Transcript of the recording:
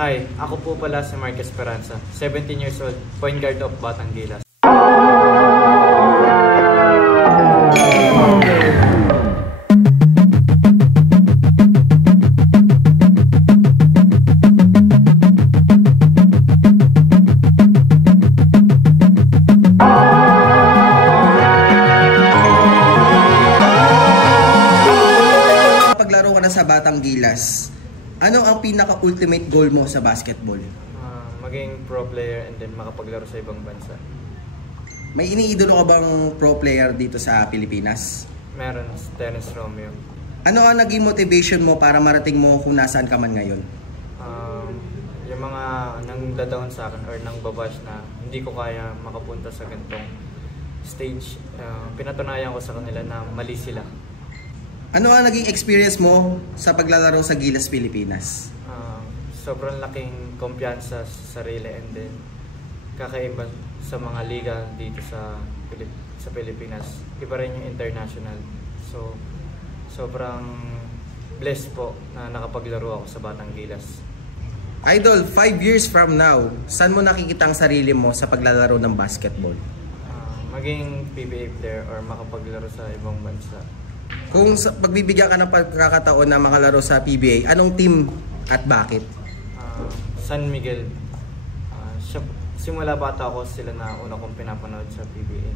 Hi, ako po pala si Mark Esperanza, 17 years old, point guard of Batang Gilas. Paglaro ka na sa Batang Gilas, ano ang pinaka-ultimate goal mo sa basketball? Maging pro player and then makapaglaro sa ibang bansa. May iniidolo ka bang pro player dito sa Pilipinas? Meron, Dennis Romeo. Ano ang naging motivation mo para marating mo kung nasaan ka man ngayon? Yung mga nang dadaon sa akin or nang babash na hindi ko kaya makapunta sa ganitong stage, pinatunayan ko sa kanila na mali sila. Ano ang naging experience mo sa paglalaro sa Gilas Pilipinas? Sobrang laking kumpiyansa sa sarili and then kakaiba sa mga liga dito sa Pilipinas. Iba rin yung international. So, sobrang blessed po na nakapaglaro ako sa Batang Gilas. Idol, 5 years from now, saan mo nakikita ang sarili mo sa paglalaro ng basketball? Maging PBA player or makapaglaro sa ibang bansa. Kung pagbibigyan ka ng pagkakataon na makalaro sa PBA, anong team at bakit? San Miguel. Simula bata ako sila na una kong pinapanood sa PBA.